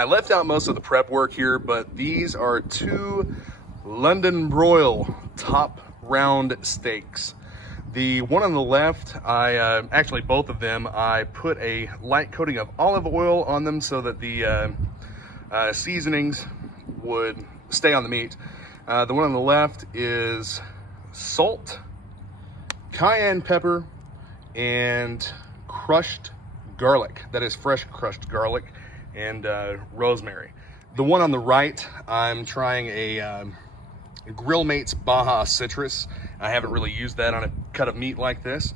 I left out most of the prep work here, but these are 2 London broil top round steaks. The one on the left, actually both of them, I put a light coating of olive oil on them so that the seasonings would stay on the meat. The one on the left is salt, cayenne pepper, and crushed garlic. That is fresh crushed garlic and rosemary. The one on the right, I'm trying a Grill Mates Baja Citrus. I haven't really used that on a cut of meat like this,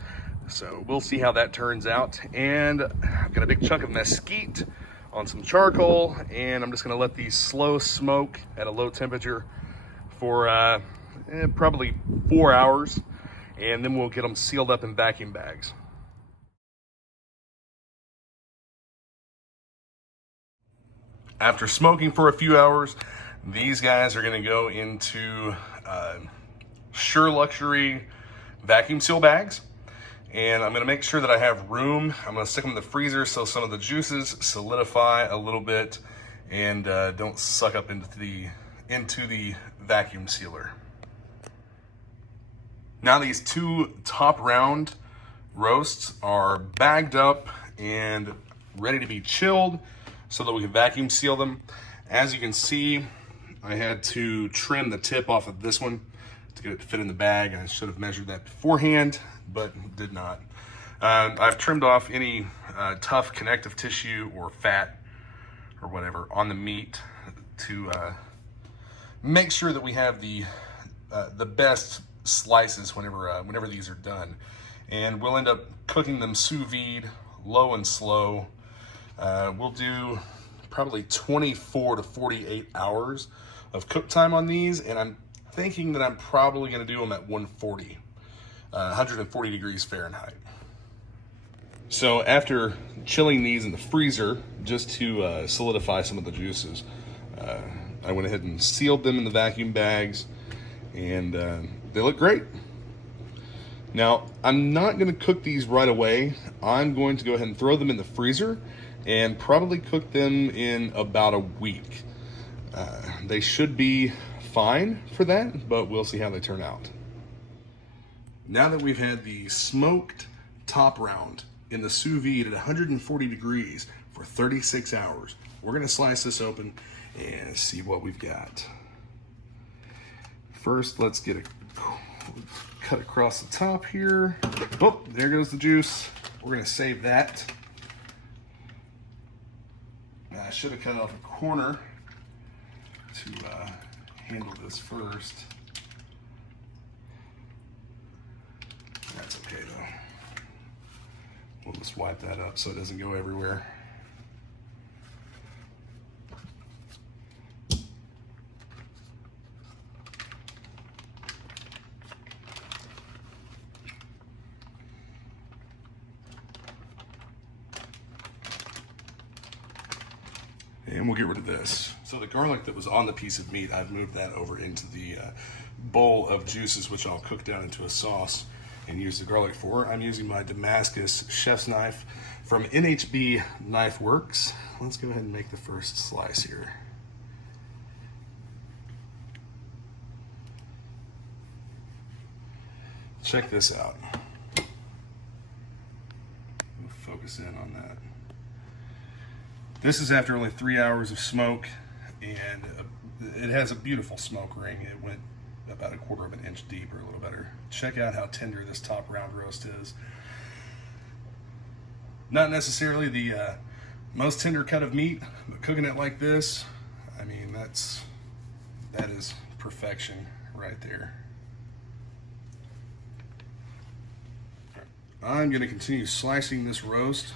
so we'll see how that turns out. And I've got a big chunk of mesquite on some charcoal, and I'm just gonna let these slow smoke at a low temperature for probably 4 hours, and then we'll get them sealed up in vacuum bags. After smoking for a few hours, these guys are gonna go into Sure Luxury vacuum seal bags. And I'm gonna make sure that I have room. I'm gonna stick them in the freezer so some of the juices solidify a little bit and don't suck up into the vacuum sealer. Now these 2 top round roasts are bagged up and ready to be chilled so that we can vacuum seal them. As you can see, I had to trim the tip off of this one to get it to fit in the bag. I should have measured that beforehand, but did not. I've trimmed off any tough connective tissue or fat or whatever on the meat to make sure that we have the best slices whenever these are done. And we'll end up cooking them sous vide, low and slow. We'll do probably 24 to 48 hours of cook time on these, and I'm thinking that I'm probably gonna do them at 140 degrees Fahrenheit. So after chilling these in the freezer, just to solidify some of the juices, I went ahead and sealed them in the vacuum bags, and they look great. Now, I'm not gonna cook these right away. I'm going to go ahead and throw them in the freezer and probably cook them in about a week. They should be fine for that, but we'll see how they turn out. Now that we've had the smoked top round in the sous vide at 140 degrees for 36 hours, we're gonna slice this open and see what we've got. First, let's get a cut across the top here. Oh, there goes the juice. We're gonna save that. I should have cut off a corner to handle this first. That's okay though. We'll just wipe that up so it doesn't go everywhere. And we'll get rid of this. So the garlic that was on the piece of meat, I've moved that over into the bowl of juices, which I'll cook down into a sauce and use the garlic for. I'm using my Damascus chef's knife from NHB Knife Works. Let's go ahead and make the first slice here. Check this out. We'll focus in on that. This is after only 3 hours of smoke, and it has a beautiful smoke ring. It went about 1/4 of an inch deep or a little better. Check out how tender this top round roast is. Not necessarily the most tender cut of meat, but cooking it like this, I mean, that is perfection right there. I'm gonna continue slicing this roast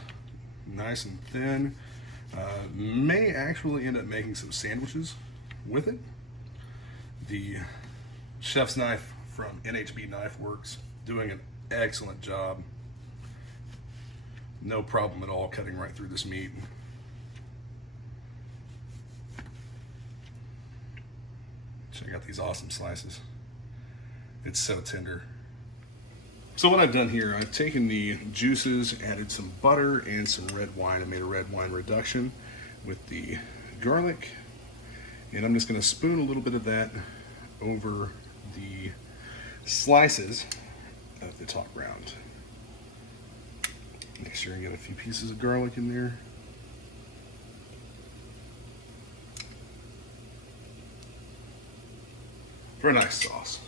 nice and thin. May actually end up making some sandwiches with it. The chef's knife from NHB Knife Works doing an excellent job. No problem at all cutting right through this meat. Check out these awesome slices. It's so tender. So what I've done here, I've taken the juices, added some butter and some red wine. I made a red wine reduction with the garlic, and I'm just going to spoon a little bit of that over the slices of the top round. Make sure you get a few pieces of garlic in there. Very nice sauce.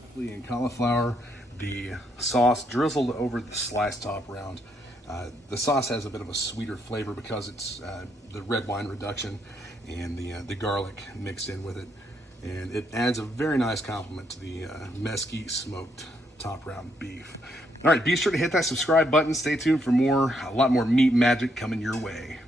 Broccoli and cauliflower, the sauce drizzled over the sliced top round. The sauce has a bit of a sweeter flavor because it's the red wine reduction and the garlic mixed in with it. And it adds a very nice complement to the Mesquite smoked top round beef. All right, be sure to hit that subscribe button. Stay tuned for more, a lot more meat magic coming your way.